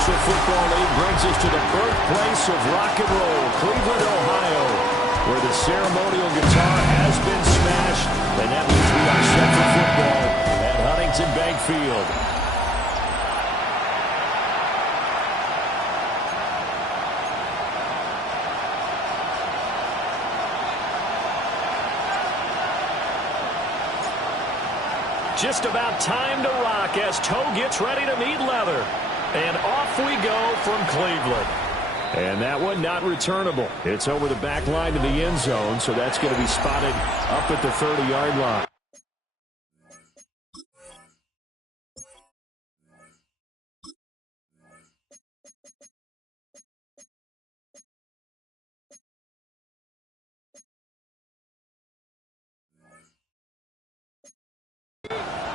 National Football League brings us to the birthplace of rock and roll, Cleveland, Ohio, where the ceremonial guitar has been smashed, and that means we are set for football at Huntington Bank Field. Just about time to rock as toe gets ready to meet leather. And off we go from Cleveland. And that one not returnable. It's over the back line to the end zone, so that's going to be spotted up at the 30-yard line.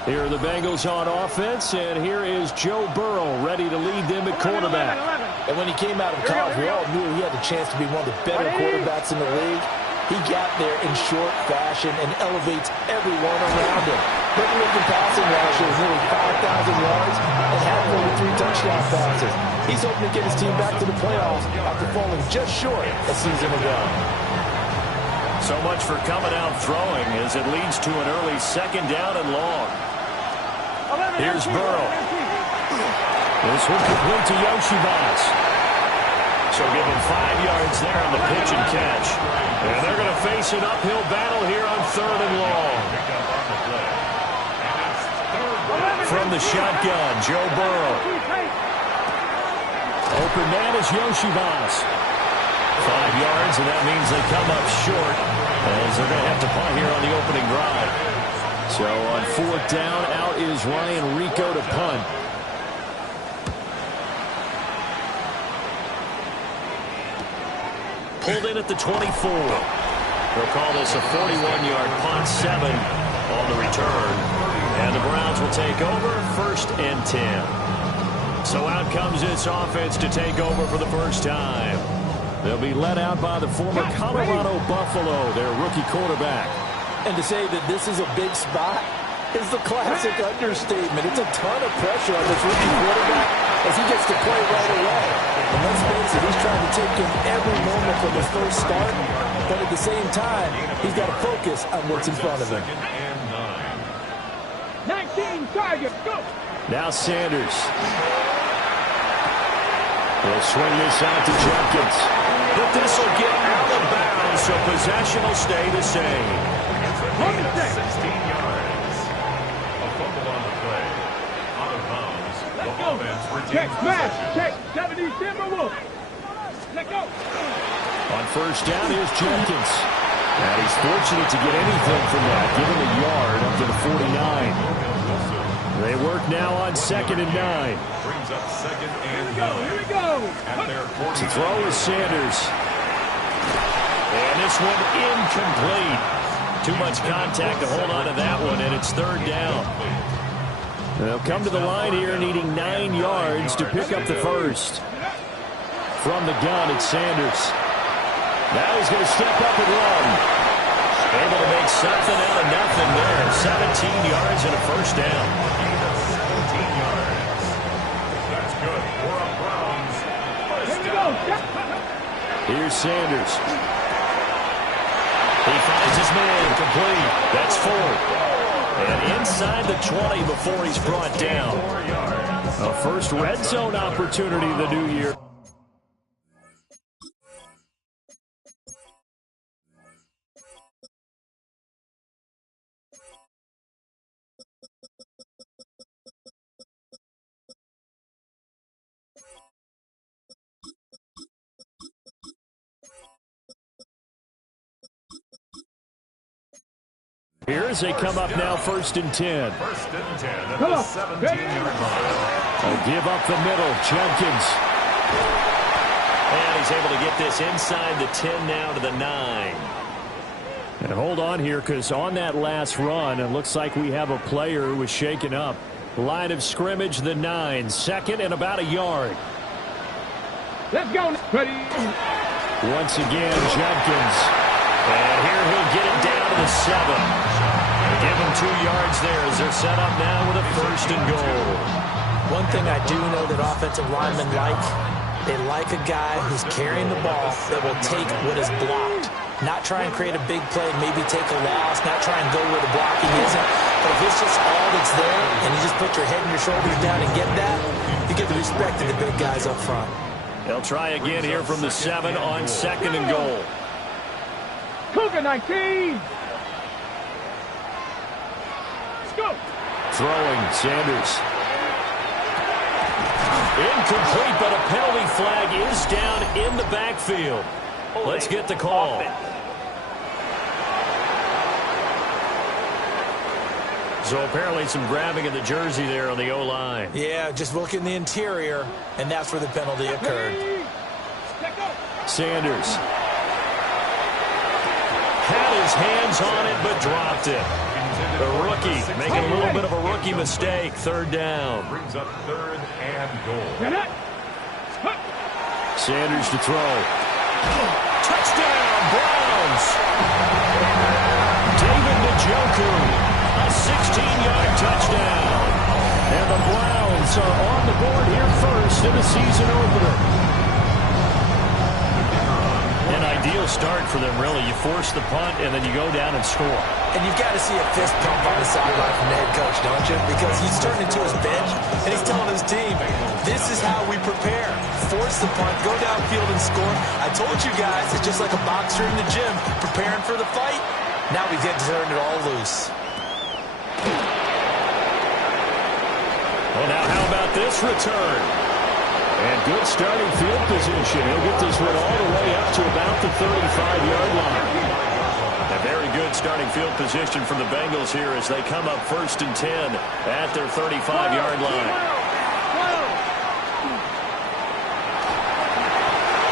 Here are the Bengals on offense, and here is Joe Burrow ready to lead them at quarterback. And when he came out of college, we all knew he had the chance to be one of the better quarterbacks in the league. He got there in short fashion and elevates everyone around him. Breaking passing last year was nearly 5,000 yards and had 43 touchdown passes. He's hoping to get his team back to the playoffs after falling just short a season ago. So much for coming out throwing as it leads to an early second down and long. Here's Burrow. This one complete to Yoshibas. So give him 5 yards there on the pitch and catch. And they're going to face an uphill battle here on 3rd and long. From the shotgun, Joe Burrow. Open man is Yoshibas. 5 yards, and that means they come up short as they're going to have to punt here on the opening drive. So on 4th down, out is Ryan Rico to punt. Pulled in at the 24. They'll call this a 41-yard punt, 7 on the return. And the Browns will take over 1st and 10. So out comes this offense to take over for the first time. They'll be led out by the former Colorado Buffalo, their rookie quarterback. And to say that this is a big spot is the classic understatement. It's a ton of pressure on this rookie quarterback as he gets to play right away. And let's face it, he's trying to take in every moment from his first start, but at the same time, he's got to focus on what's in front of him. 19 targets, go! Now Sanders. He'll swing this out to Jenkins. But this will get out of bounds, so possession will stay the same. 16 yards. A fumble on the play. Out of bounds. The offense retains check, smash, possession. check, 70 Timberwolves. Let go. On 1st down, here's Jenkins. And he's fortunate to get anything from that, given a yard up to the 49. They work now on 2nd and 9. Brings up 2nd and 9. Here we go. At their 40. To throw is Sanders. And this one incomplete. Too much contact to hold on to that one, and it's 3rd down. They'll come to the line here needing 9 yards to pick up the first. From the gun, it's Sanders. Now he's going to step up and run. Able to make something out of nothing there. 17 yards and a first down. 17 yards. That's good for a Browns. Here we go. Here's Sanders. He finds his man complete. That's 4. And inside the 20 before he's brought down. A first red zone opportunity of the new year. Here as they come up now, 1st and 10. 1st and 10 at the 17-yard line. They'll give up the middle. Jenkins. And he's able to get this inside the 10 now to the 9. And hold on here, because on that last run, it looks like we have a player who was shaken up. Line of scrimmage, the 9. 2nd and about a yard. Let's go. Ready. Once again, Jenkins. And here he'll get it down to the 7. Give him 2 yards there as they're set up now with a 1st and goal. One thing I do know that offensive linemen like, they like a guy who's carrying the ball that will take what is blocked. Not try and create a big play, maybe take a loss, not try and go where the blocking isn't. But if it's just all that's there, and you just put your head and your shoulders down and get that, you get the respect of the big guys up front. They'll try again here from the 7 on 2nd and goal. Cougar 19. Let's go. Throwing, Sanders. Incomplete, but a penalty flag is down in the backfield. Let's get the call. So apparently some grabbing of the jersey there on the O-line. Yeah, just look in the interior, and that's where the penalty occurred. Sanders had his hands on it, but dropped it. The rookie making a little bit of a rookie mistake. 3rd down. Brings up 3rd and goal. Sanders to throw. Touchdown, Browns. David Njoku, a 16-yard touchdown. And the Browns are on the board here first in the season opener. An ideal start for them, really. You force the punt, and then you go down and score. And you've got to see a fist pump on the sideline from the head coach, don't you? Because he's turning to his bench, and he's telling his team, this is how we prepare. Force the punt, go downfield and score. I told you guys, it's just like a boxer in the gym, preparing for the fight. Now we get to turn it all loose. Well, now how about this return? And good starting field position. He'll get this one all the way up to about the 35-yard line. A very good starting field position from the Bengals here as they come up 1st and 10 at their 35-yard line.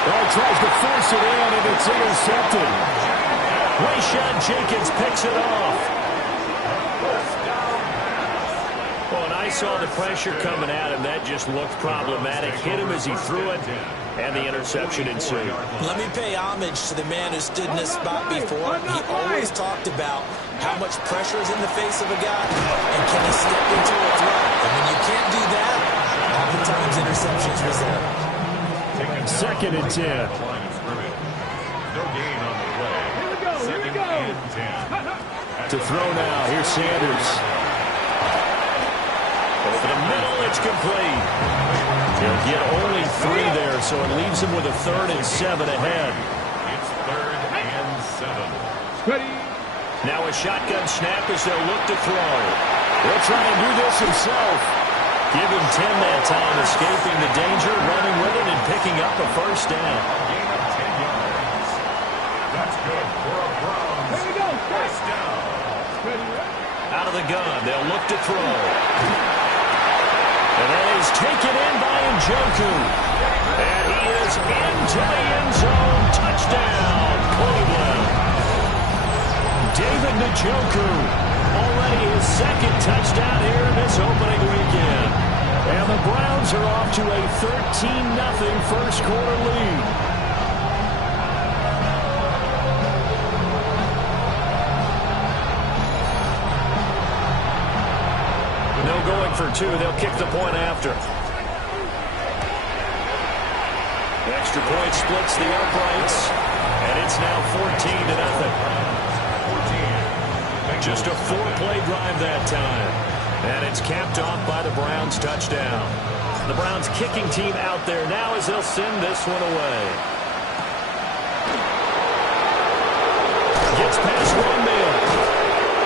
Ball tries to force it in, and it's intercepted. Rayshawn Jenkins picks it off. Well, and I saw the pressure coming at him. That just looked problematic. Hit him as he threw it, and the interception ensued. Let me pay homage to the man who stood in this spot before. He always talked about how much pressure is in the face of a guy, and can he step into a throw. And when you can't do that, oftentimes interceptions result. 2nd and 10. No gain on the play. Here we go. 2nd and 10. To throw now, here's Sanders. Over the middle, it's complete. He'll get only 3 there, so it leaves him with a 3rd and 7 ahead. It's 3rd and 7. Ready. Now a shotgun snap as they'll look to throw. He'll try and do this himself. Give him 10 that time, escaping the danger, running with it, and picking up a 1st down. Gain of 10 yards. That's good for a Browns. Here we go. 1st down. Out of the gun, they'll look to throw. And that is taken in by Njoku. And he is into the end zone. Touchdown, Cleveland. David Njoku, already his 2nd touchdown here in this opening weekend. And the Browns are off to a 13-0 first quarter lead. No going for 2. They'll kick the point after. The extra point splits the uprights, and it's now 14-0. Just a 4-play drive that time. And it's capped off by the Browns' touchdown. The Browns kicking team out there now as they'll send this one away. Gets past 1 man.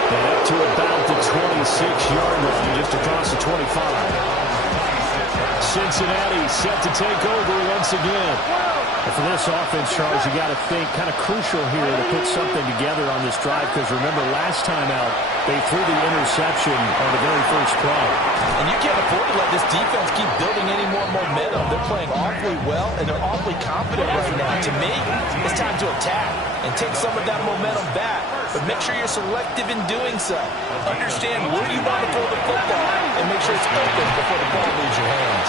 And up to about the 26-yard line, just across the 25. Cincinnati set to take over once again. And for this offense, Charles, you got to think kind of crucial here to put something together on this drive, because remember last time out they threw the interception on the very first play. And you can't afford to let this defense keep building any more momentum. They're playing awfully well, and they're awfully confident right now. To me, it's time to attack and take some of that momentum back. But make sure you're selective in doing so. Understand where you want to throw the football, and make sure it's open before the ball leaves your hands.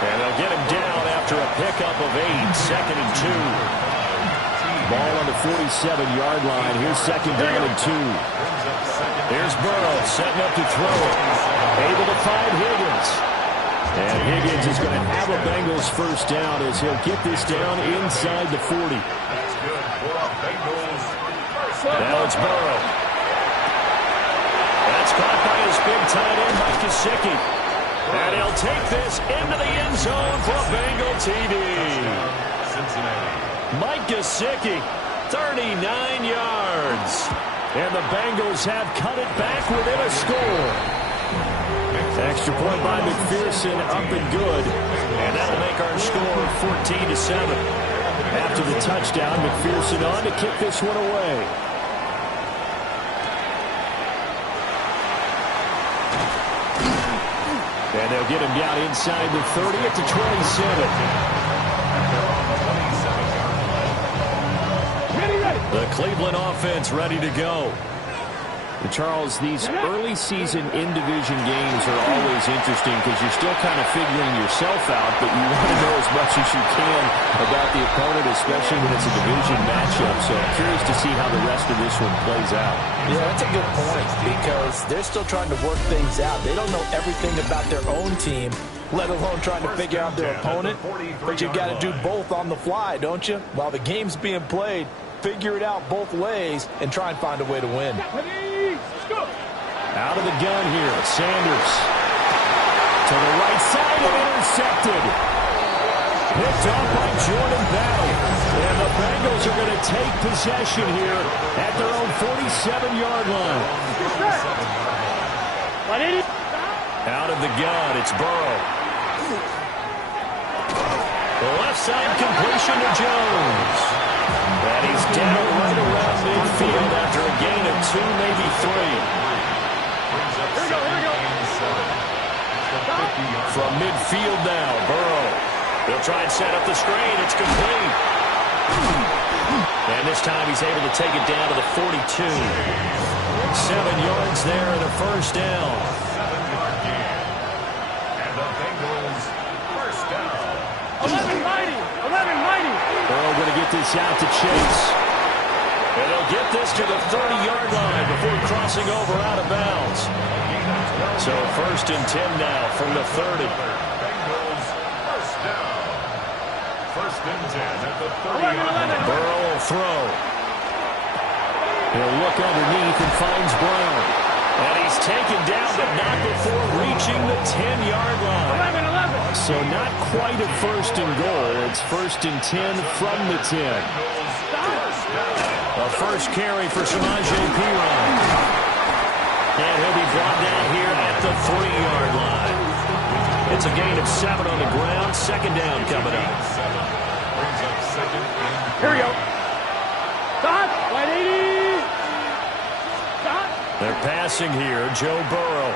And they'll get him down after a pickup of 8, 2nd and 2. Ball on the 47-yard line. Here's 2nd down and 2. Here's Burrow setting up to throw it. Able to find Higgins. And Higgins is going to have a Bengals first down as he'll get this down inside the 40. That's good for a Bengals first down. Now it's Burrow. That's caught by his big tight end, Mike Gesicki. And he'll take this into the end zone for a Bengal TD. Cincinnati. Mike Gesicki, 39 yards. And the Bengals have cut it back within a score. Extra point by McPherson, up and good. And that'll make our score 14-7. After the touchdown, McPherson on to kick this one away. And they'll get him down inside the 30 at the 27. The Cleveland offense ready to go. And Charles, these early season in-division games are always interesting because you're still kind of figuring yourself out, but you want to know as much as you can about the opponent, especially when it's a division matchup. So I'm curious to see how the rest of this one plays out. Yeah, that's a good point because they're still trying to work things out. They don't know everything about their own team, let alone trying to figure out their opponent. But you've got to do both on the fly, don't you? While the game's being played, figure it out both ways and try and find a way to win. Out of the gun here, Sanders. To the right side and intercepted. Picked off by Jordan Battle. And the Bengals are going to take possession here at their own 47-yard line. Out of the gun, it's Burrow. The left side completion to Jones. And he's down right around midfield after a gain of 2, maybe 3. Here we go. From midfield now, Burrow. They'll try and set up the screen. It's complete. And this time he's able to take it down to the 42. 7 yards there and a first down. 7-yard gain. And the Bengals first down. 11 mighty. Burrow going to get this out to Chase. And they'll get this to the 30-yard line before crossing over out of bounds. So first and 10 now from the 30. Bengals first down. First and 10 at the 30-yard line. Burrow will throw. He'll look underneath and finds Brown. And he's taken down, but not before reaching the 10-yard line. 11. So not quite a first and goal. It's first and 10 from the 10. A first carry for Samaje Perine. And he'll be brought down here at the 3-yard line. It's a gain of 7 on the ground. Second down coming up. Brings up second and Here we go. Stop. 180. Stop. They're passing here. Joe Burrow.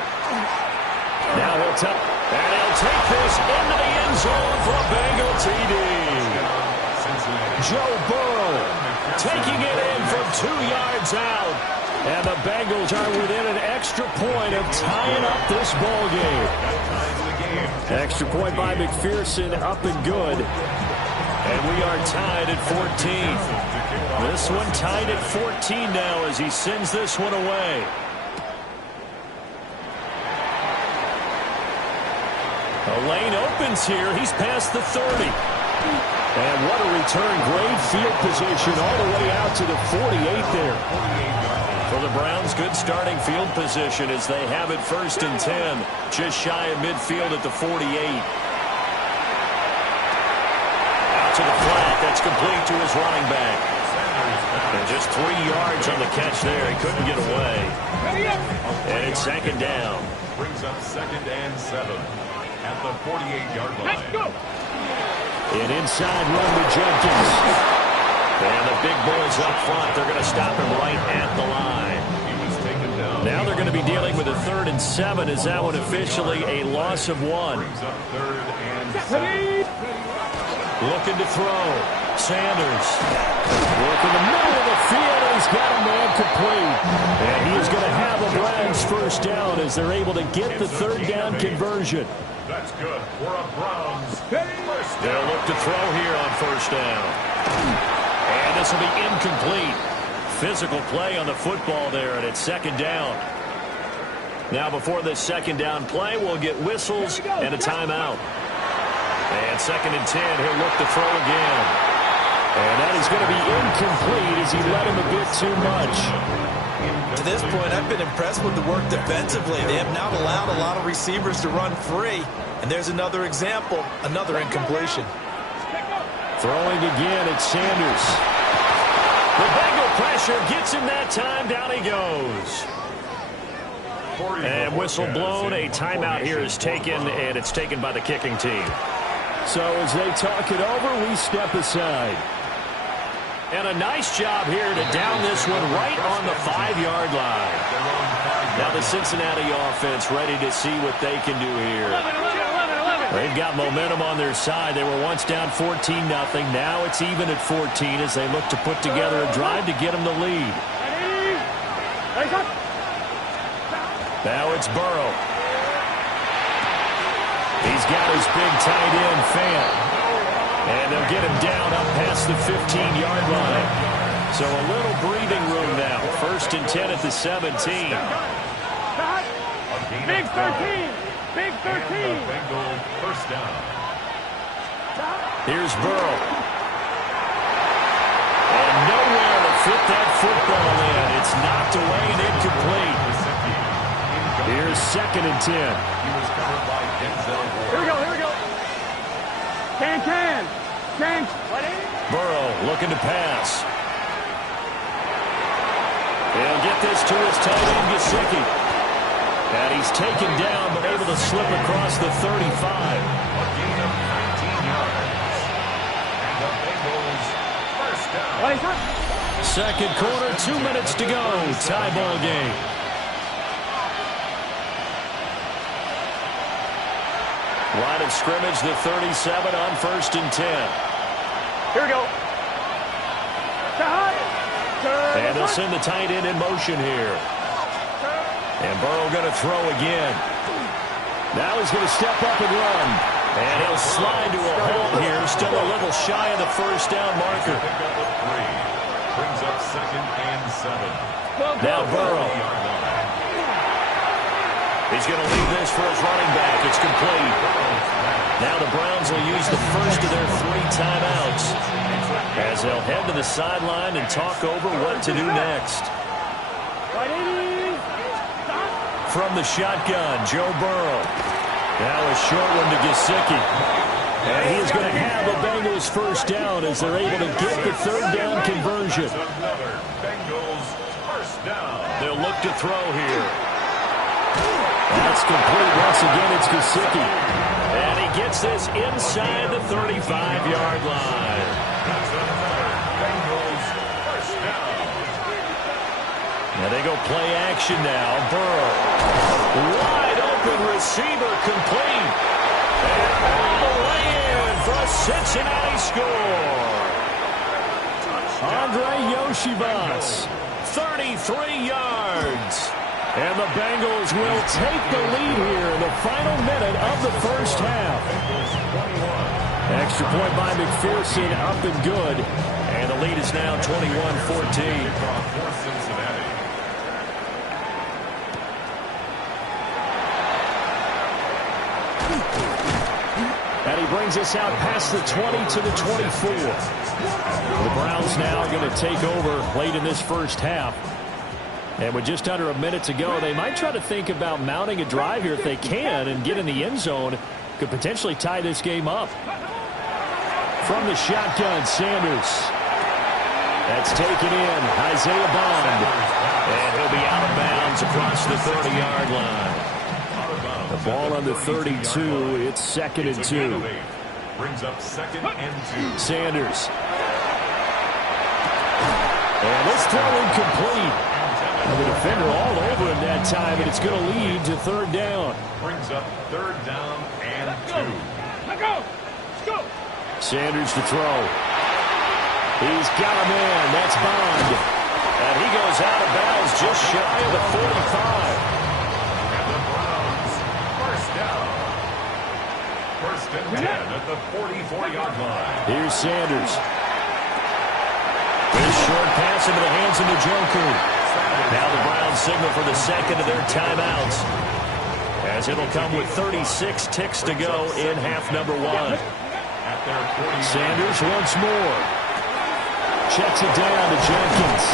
Now he'll take, and he'll take this into the end zone for a Bengal TD. Joe Burrow taking it in from 2 yards out. And the Bengals are within an extra point of tying up this ball game. Extra point by McPherson, up and good. And we are tied at 14. This one tied at 14 now as he sends this one away. A lane opens here. He's past the 30. And what a return. Great field position all the way out to the 48 there. For the Browns, good starting field position as they have it first and 10. Just shy of midfield at the 48. Out to the flat. That's complete to his running back. And just 3 yards on the catch there. He couldn't get away. And it's second down. Brings up second and 7 at the 48-yard line. Let's go. An inside run to Jenkins. And the big boys up front, they're going to stop him right at the line. He was taken down. Now they're going to be dealing with a 3rd and 7. Is that one officially a loss of 1? Brings up 3rd and 7. Looking to throw. Sanders. Work in the middle of the field. He's got a man complete. And he is going to have a Browns first down as they're able to get the 3rd down conversion. That's good for a Browns first down. They'll look to throw here on first down. And this will be incomplete. Physical play on the football there, and it's second down. Now before this second down play, we'll get whistles and a timeout. And 2nd and 10, he'll look to throw again. And that is going to be incomplete as he led him a bit too much. To this point, I've been impressed with the work defensively. They have not allowed a lot of receivers to run free. And there's another example, another incompletion. Throwing again, it's Sanders. The Bengal pressure gets him that time. Down he goes. And whistle blown. A timeout here is taken, and it's taken by the kicking team. So as they talk it over, we step aside. And a nice job here to down this one right on the 5-yard line. Now the Cincinnati offense ready to see what they can do here. They've got momentum on their side. They were once down 14-0. Now it's even at 14 as they look to put together a drive to get them the lead. Now it's Burrow. He's got his big tight end, Fant. And they'll get him down up past the 15-yard line. So a little breathing room now. 1st and 10 at the 17. Big 13. Big 13. First down. Here's Burrow. And nowhere to fit that football in. It's knocked away and incomplete. Here's 2nd and 10. He was covered by Denzel Ward. Here we go. Here we go. Can. Burrow looking to pass. He'll get this to his tight end, Gesicki. And he's taken down, but able to slip across the 35. A gain of 19 yards. And the Bengals first down. Second quarter, 2 minutes to go. Tie ball game. Line of scrimmage, the 37 on 1st and 10. Here we go. And they'll send the tight end in motion here. And Burrow going to throw again. Now he's going to step up and run. And he'll slide to a halt here. Still a little shy of the first down marker. Pick up a 3. Brings up 2nd and 7. Now Burrow. He's going to leave this for his running back. It's complete. Now the Browns will use the first of their 3 timeouts as they'll head to the sideline and talk over what to do next. From the shotgun, Joe Burrow. Now a short one to Gesicki. And he is going to have the Bengals first down as they're able to get the 3rd down conversion. Another Bengals first down. They'll look to throw here. That's complete. Once again, it's Gesicki. And he gets this inside the 35-yard line. That's another Bengals first down. Now they go play action now. Burrow. Wide open receiver complete. And all the way in for a Cincinnati score. Andre Yoshibas, 33 yards. And the Bengals will take the lead here in the final minute of the first half. Extra point by McPherson, up and good. And the lead is now 21-14. And he brings us out past the 20 to the 24. The Browns now going to take over late in this first half. And with just under a minute to go, they might try to think about mounting a drive here if they can and get in the end zone. Could potentially tie this game up. From the shotgun, Sanders. That's taken in. Isaiah Bond. And he'll be out of bounds across the 30-yard line. The ball on the 32. It's 2nd and 2. Brings up 2nd and 2. Sanders. And this throw incomplete. And the defender all over him that time, and it's going to lead to 3rd down. Brings up 3rd down and 2. Let's go. Sanders to throw. He's got a man. That's Bond. And he goes out of bounds just shy of the 45. And the Browns first down. 1st and 10 at the 44-yard line. Here's Sanders. His short pass into the hands of Njoku. Now the Browns signal for the second of their timeouts, as it'll come with 36 ticks to go in half number 1. Sanders once more. Checks it down to Jenkins.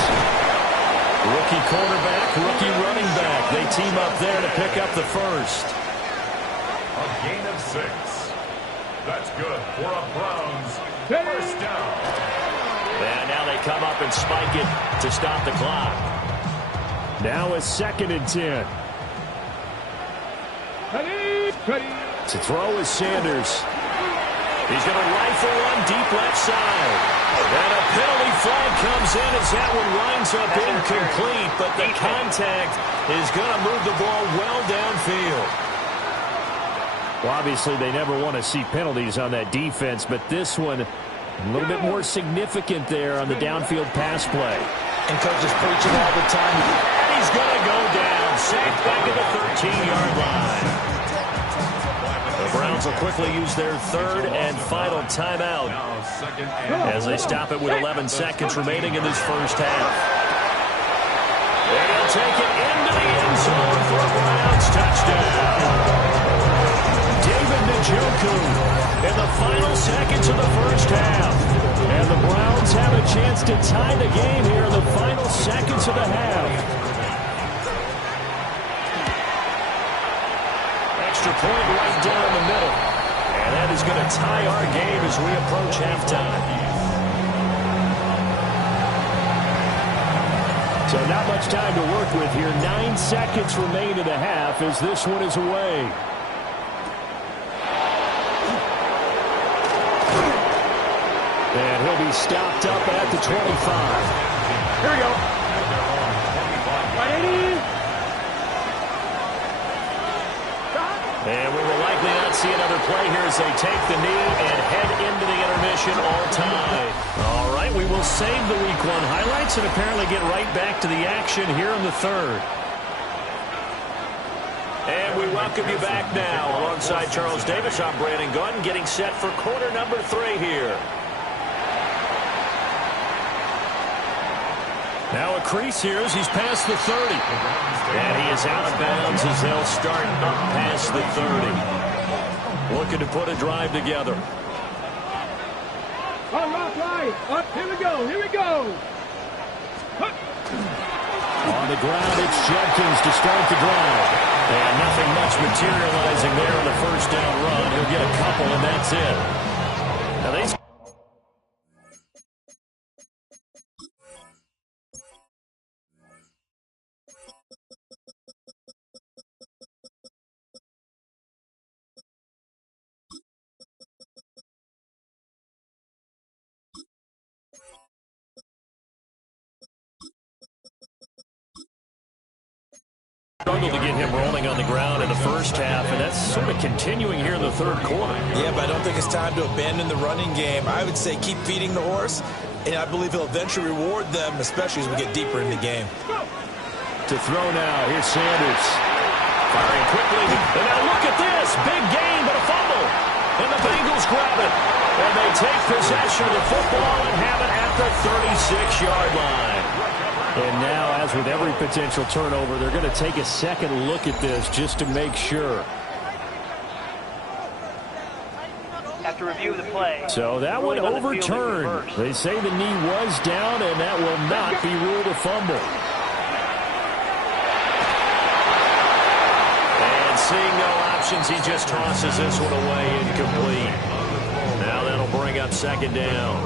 Rookie quarterback, rookie running back. They team up there to pick up the first. A gain of 6. That's good for a Browns first down. And now they come up and spike it to stop the clock. Now a 2nd and 10. To throw is Sanders. He's going to rifle one deep left side. And a penalty flag comes in as that one winds up incomplete, but the contact is going to move the ball well downfield. Well, obviously, they never want to see penalties on that defense, but this one a little bit more significant there on the downfield pass play. And coach is preaching all the time. And he's going to go down, sacked back at the 13-yard line. The Browns will quickly use their third and final timeout as they stop it with 11 seconds remaining in this first half. And he'll take it into the end zone for a Browns touchdown. David Njoku in the final seconds of the first half. And the Browns have a chance to tie the game here in the final seconds of the half. Extra point right down the middle. And that is going to tie our game as we approach halftime. So not much time to work with here. 9 seconds remain in the half as this one is away. And he'll be stopped up at the 25. Here we go. 180. And we will likely not see another play here as they take the knee and head into the intermission all time. All right, we will save the Week 1 highlights and apparently get right back to the action here in the third. And we welcome you back now. Alongside Charles Davis, I'm Brandon Gunn, getting set for quarter number 3 here. Now a crease here as he's past the 30. And he is out of bounds as they'll start up past the 30. Looking to put a drive together. All right, up, here we go, here we go. On the ground, it's Jenkins to start the drive. And nothing much materializing there on the first down run. He'll get a couple, and that's it. Now they... struggled to get him rolling on the ground in the first half, and that's sort of continuing here in the third quarter. Yeah, but I don't think it's time to abandon the running game. I would say keep feeding the horse, and I believe he'll eventually reward them, especially as we get deeper in the game. To throw now, here's Sanders. Firing quickly, and now look at this. Big gain, but a fumble. And the Bengals grab it. And they take possession of the football and have it at the 36-yard line. And now, as with every potential turnover, they're going to take a second look at this just to make sure. After review of the play. So that one overturned. They say the knee was down, and that will not be ruled a fumble. And seeing no options, he just tosses this one away incomplete. Now that'll bring up second down.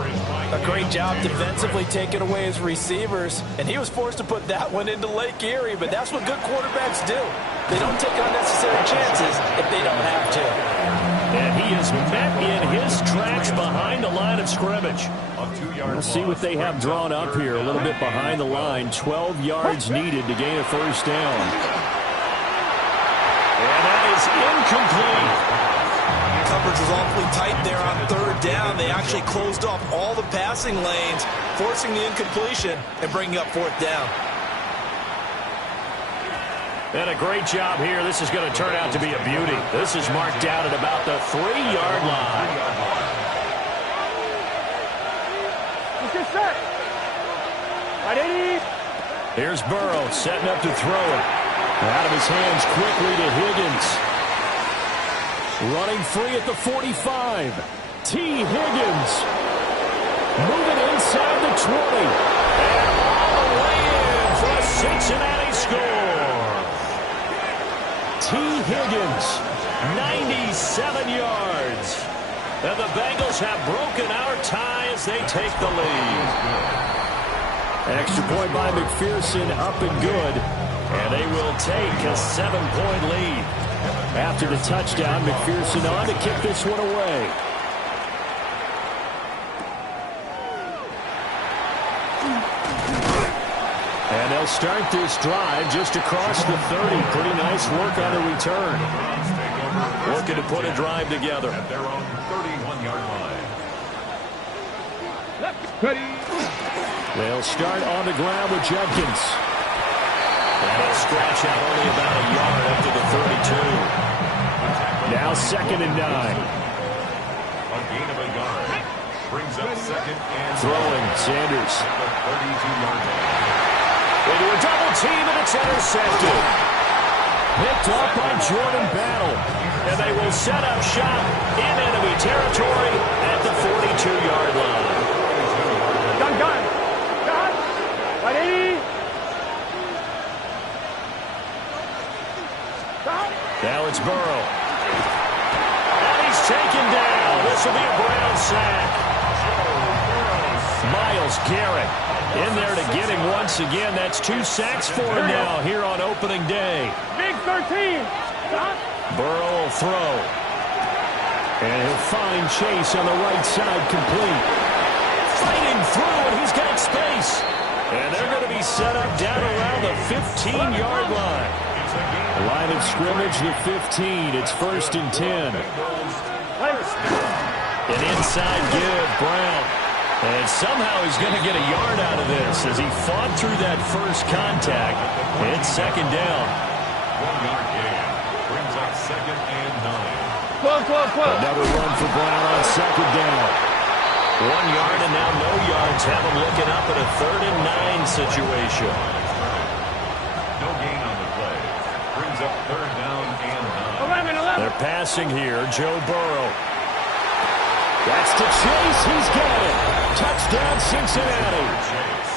A great job defensively taking away his receivers, and he was forced to put that one into Lake Erie, but that's what good quarterbacks do. They don't take unnecessary chances if they don't have to. And he is met in his tracks behind the line of scrimmage. We'll see what they have drawn up here, a little bit behind the line. 12 yards needed to gain a first down. And that is incomplete. Coverage was awfully tight there on third down. They actually closed off all the passing lanes, forcing the incompletion and bringing up fourth down. And a great job here. This is going to turn out to be a beauty. This is marked out at about the 3-yard line. Let's get set. 180. Here's Burrow setting up to throw it. Out of his hands quickly to Higgins. Running free at the 45. T. Higgins. Moving inside the 20. And all the way in for a Cincinnati score. T. Higgins, 97 yards. And the Bengals have broken our tie as they take the lead. Extra point by McPherson, up and good. And they will take a 7-point lead. After the touchdown, McPherson on to kick this one away. And they'll start this drive just across the 30. Pretty nice work on the return. Looking to put a drive together. At their own 31-yard line. They'll start on the ground with Jenkins. And he'll scratch out only about a yard up to the 32. Now 2nd and 9. A gain of a yard. Brings up 2nd and Throwing, Sanders. at the 32-yard line. They do a double team and it's intercepted. Picked off by Jordan Battle. And they will set up shop in enemy territory at the 42-yard line. Gun. Ready? Now it's Burrow. And he's taken down. This will be a Brown sack. Myles Garrett in there to get him once again. That's 2 sacks for him now here on opening day. Big 13. Stop. Burrow will throw. And he'll find Chase on the right side complete. Fighting through, and he's got space. And they're going to be set up down around the 15-yard line. Line of scrimmage, the 15. It's 1st and 10. An inside give, Brown. And somehow he's going to get a yard out of this as he fought through that first contact. It's 2nd down. 1-yard gain. Brings up 2nd and 9. Another run for Brown on 2nd down. 1 yard and now no yards. Have him looking up at a 3rd and 9 situation. No gain on the play. Brings up 3rd down and 9. 11. They're passing here. Joe Burrow. That's to Chase. He's got it. Touchdown, Cincinnati. Chase.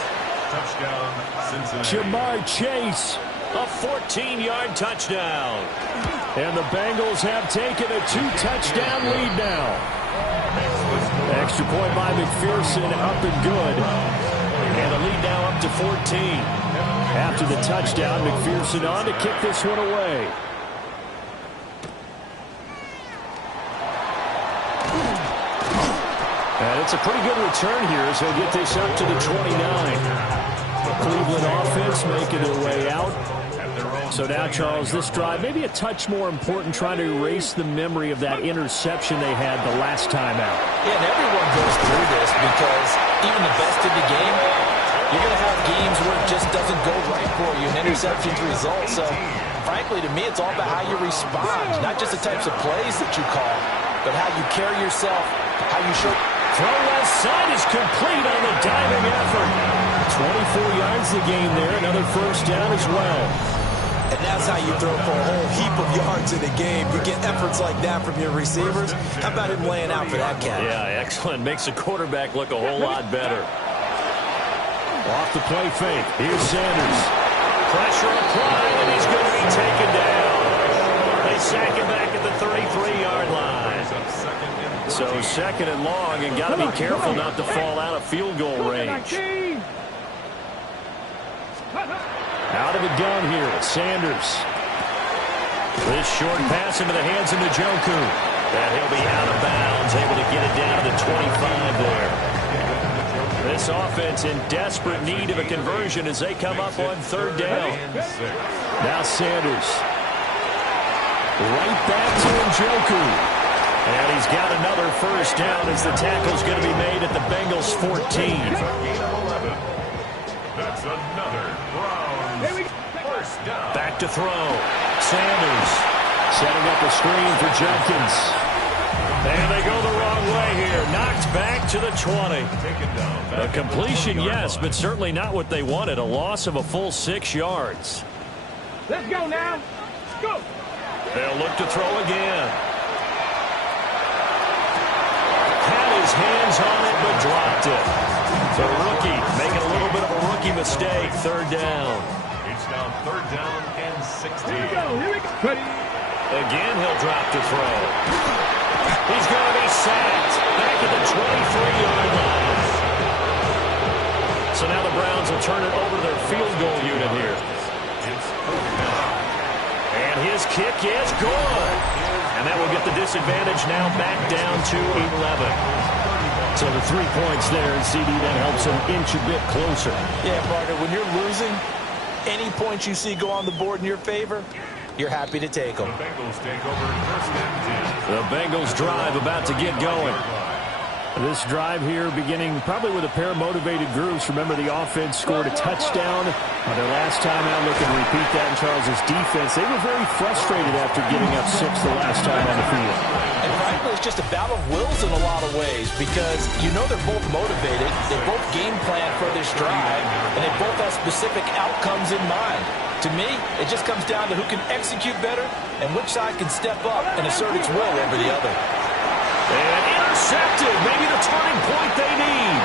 Touchdown, Cincinnati. Jamar Chase. A 14-yard touchdown. And the Bengals have taken a 2-touchdown lead now. Extra point by McPherson, up and good. And the lead now up to 14. After the touchdown, McPherson on to kick this one away. And it's a pretty good return here as they'll get this up to the 29. Cleveland offense making their way out. So now, Charles, this drive, maybe a touch more important, trying to erase the memory of that interception they had the last time out. Yeah, and everyone goes through this because even the best in the game, you're going to have games where it just doesn't go right for you, and interceptions result. So, frankly, to me, it's all about how you respond, not just the types of plays that you call, but how you carry yourself, how you show. Throw left side is complete on the diving effort. 24 yards the game there, another 1st down as well. And that's how you throw for a whole heap of yards in a game. You get efforts like that from your receivers. How about him laying out for that cat? Yeah, excellent. Makes the quarterback look a whole lot better. Off the play fake. Here's Sanders. Pressure applied, and he's going to be taken down. They sack him back at the 33-yard line. So 2nd and long, and got to be careful not to fall out of field goal range. Out of the gun here, Sanders. This short pass into the hands of Njoku. And he'll be out of bounds, able to get it down to the 25 there. This offense in desperate need of a conversion as they come up on 3rd down. Now Sanders. Right back to Njoku. And he's got another 1st down as the tackle's going to be made at the Bengals 14. That's another Browns 1st down. Back to throw. Sanders setting up a screen for Jenkins. And they go the wrong way here. Knocked back to the 20. A completion, yes, but certainly not what they wanted. A loss of a full 6 yards. Let's go now. Let's go. They'll look to throw again. Had his hands on it, but dropped it. The rookie making a little bit of a rookie mistake. Third down. It's now third down and 16. Here we go. Here we go. Again, he'll drop to throw. He's going to be sacked back at the 23-yard line. So now the Browns will turn it over to their field goal unit here. And his kick is good. And that will get the disadvantage now back down to 11. So the 3 points there, and CD, that helps them inch a bit closer. Yeah, partner, when you're losing, any points you see go on the board in your favor, you're happy to take them. The Bengals take over first and 10. The Bengals drive about to get going. This drive here beginning probably with a pair of motivated groups. Remember, the offense scored a touchdown on their last time out. Looking to repeat that in Charles' defense. They were very frustrated after giving up 6 the last time on the field. And frankly, it's just a battle of wills in a lot of ways because you know they're both motivated. They both game plan for this drive, and they both have specific outcomes in mind. To me, it just comes down to who can execute better and which side can step up and assert its will over the other. And intercepted. Maybe the turning point they need.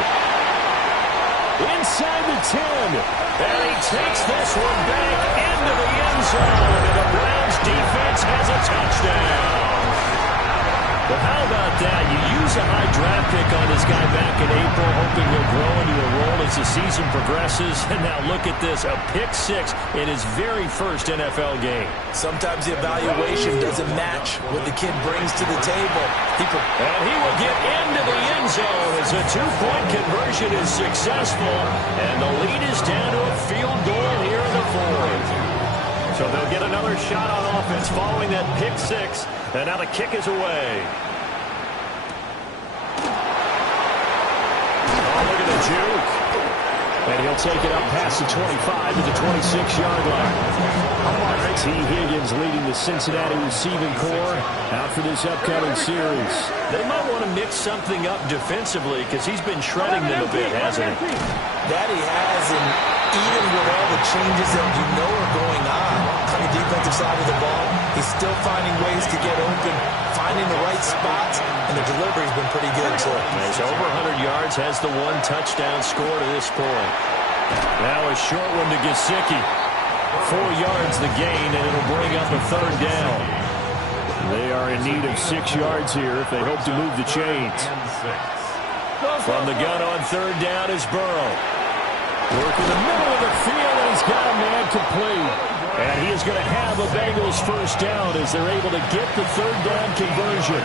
Inside the 10. And he takes this one back into the end zone. And the Browns defense has a touchdown. But how about that? You use a high draft pick on this guy back in April, hoping he'll grow into a role as the season progresses. And now look at this, a pick 6 in his very first NFL game. Sometimes the evaluation doesn't match what the kid brings to the table. And he will get into the end zone as a 2-point conversion is successful. And the lead is down to a field goal here in the 4th. So they'll get another shot on offense following that pick 6. And now the kick is away. Oh, look at the juke. And he'll take it up past the 25 to the 26-yard line. T. Higgins leading the Cincinnati receiving corps out for this upcoming series. They might want to mix something up defensively because he's been shredding them a bit, hasn't he? That he has, and even with all the changes that you know are going on the defensive side of the ball, he's still finding ways to get open, finding the right spots, and the delivery's been pretty good, too. He's over 100 yards, has the 1 touchdown score to this point. Now a short one to Gesicki. 4 yards the gain, and it'll bring up a third down. They are in need of 6 yards here if they hope to move the chains. From the gun on third down is Burrow. Work in the middle of the field, and he's got a man complete. And he is going to have a Bengals first down as they're able to get the third down conversion.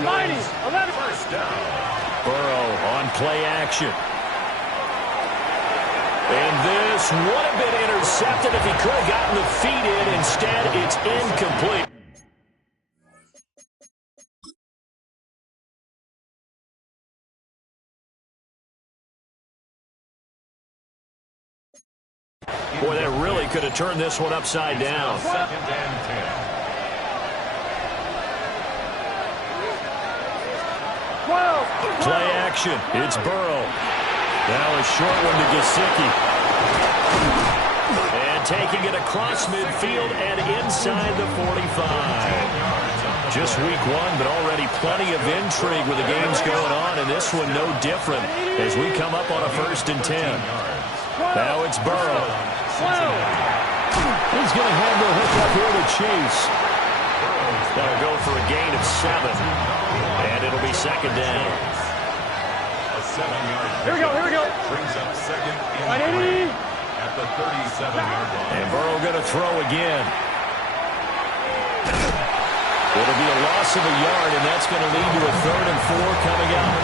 11-90. 11 First down. Burrow on play action. And this would have been intercepted if he could have gotten the feet in. Instead, it's incomplete. Boy, that really could have turned this one upside down. Second and 10. 12. Play action. It's Burrow. Now a short one to Gesicki. And taking it across midfield and inside the 45. Just week 1, but already plenty of intrigue with the games going on, and this one no different as we come up on a 1st and 10. Now it's Burrow. He's going to have the hook up here to Chase. That'll go for a gain of 7. And it'll be second down. A 7-yard. Here we go. Here we go. Brings up second and 180. 3 at the 37-yard line. And Burrow going to throw again. It'll be a loss of a yard, and that's going to lead to a 3rd and 4 coming up.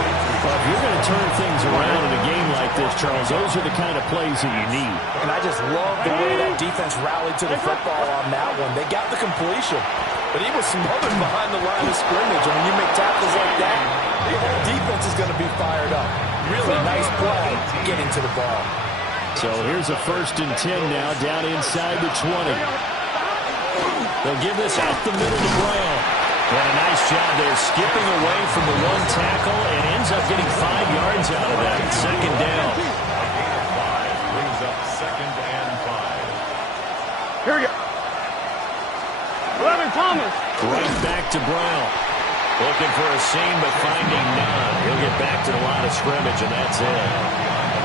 Well, if you're going to turn things around in a game like this, Charles, those are the kind of plays that you need. And I just love the way that defense rallied to the football on that one. They got the completion, but he was smothered behind the line of scrimmage. And when you make tackles like that, the whole defense is going to be fired up. Really nice play getting to the ball. So here's a 1st and 10 now, down inside the 20. They'll give this out the middle to Brown. And a nice job there skipping away from the one tackle and ends up getting 5 yards out of that. Second down. Brings up 2nd and 5. Here we go. 11, Thomas. Right back to Brown. Looking for a seam, but finding none. He'll get back to the line of scrimmage, and that's it.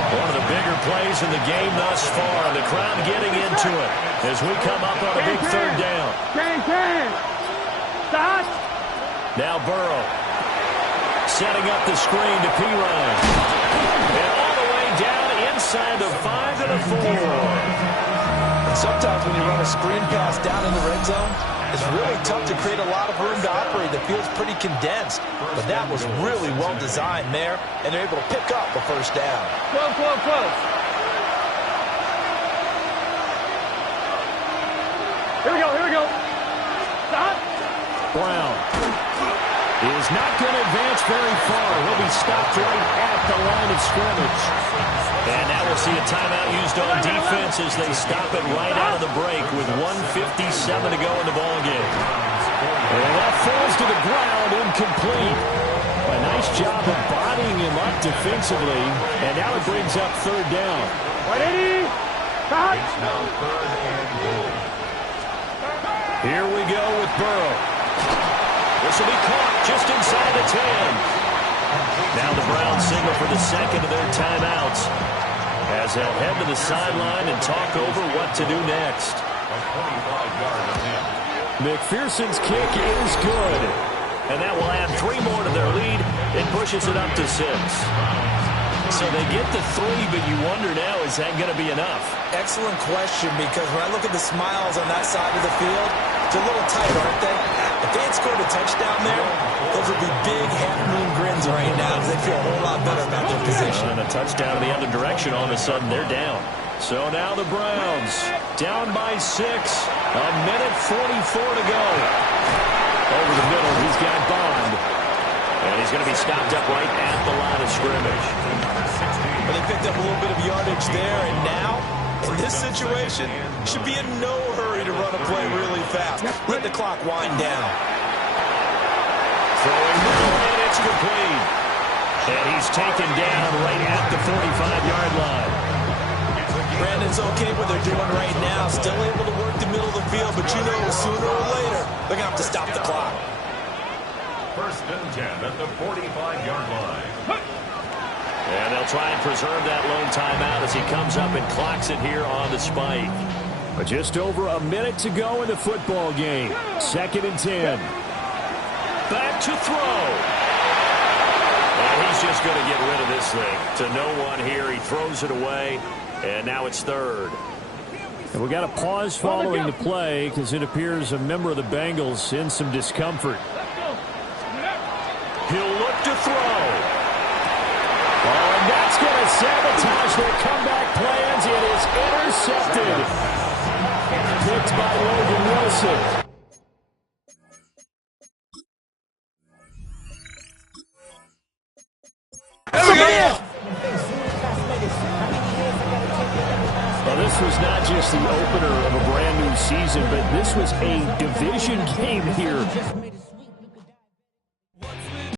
One of the bigger plays in the game thus far. The crowd getting into it as we come up on a big third down. Can. Stop. Now Burrow setting up the screen to Pirine. And all the way down inside the 5 and a 4. Sometimes when you run a screen pass down in the red zone, it's really tough to create a lot of room to operate. The field's pretty condensed, but that was really well designed there, and they're able to pick up a first down. Close. Here we go. Stop. Brown is not going to advance very far. He'll be stopped right at the line of scrimmage. And now we'll see a timeout used on defense as they stop it right out of the break with 1:57 to go in the ballgame. And that falls to the ground, incomplete. A nice job of bodying him up defensively. And now it brings up third down. Ready? Stop. It's now 3rd and goal. Here we go with Burrow. This will be caught just inside the 10. Now the Browns signal for the second of their timeouts as they'll head to the sideline and talk over what to do next. A 25-yard attempt. McPherson's kick is good. And that will add 3 more to their lead. It pushes it up to 6. So they get the 3, but you wonder now, is that going to be enough? Excellent question, because when I look at the smiles on that side of the field, it's a little tight, aren't they? If they had scored a touchdown there, those would be big half-moon grins right now because they feel a whole lot better about their position. And a touchdown in the other direction, all of a sudden they're down. So now the Browns down by 6. A minute 44 to go. Over the middle, he's got Bond. And he's going to be stopped up right at the line of scrimmage. But they picked up a little bit of yardage there, and now, in this situation, should be in no hurry to run a play really fast. Let the clock wind down. Throwing middle, and it's complete. And he's taken down right at the 45-yard line. Brandon's okay what they're doing right now. Still able to work the middle of the field, but you know sooner or later, they're going to have to stop the clock. 1st and 10 at the 45-yard line. And they'll try and preserve that lone timeout as he comes up and clocks it here on the spike. But just over a minute to go in the football game. 2nd and 10. Back to throw. And he's just going to get rid of this thing. To no one here. He throws it away. And now it's 3rd. And we got a pause following the play because it appears a member of the Bengals in some discomfort. He'll look to throw. Oh, and that's going to sabotage their comeback plans. It is intercepted. Picked by Logan Wilson. Well, this was not just the opener of a brand new season, but this was a division game here.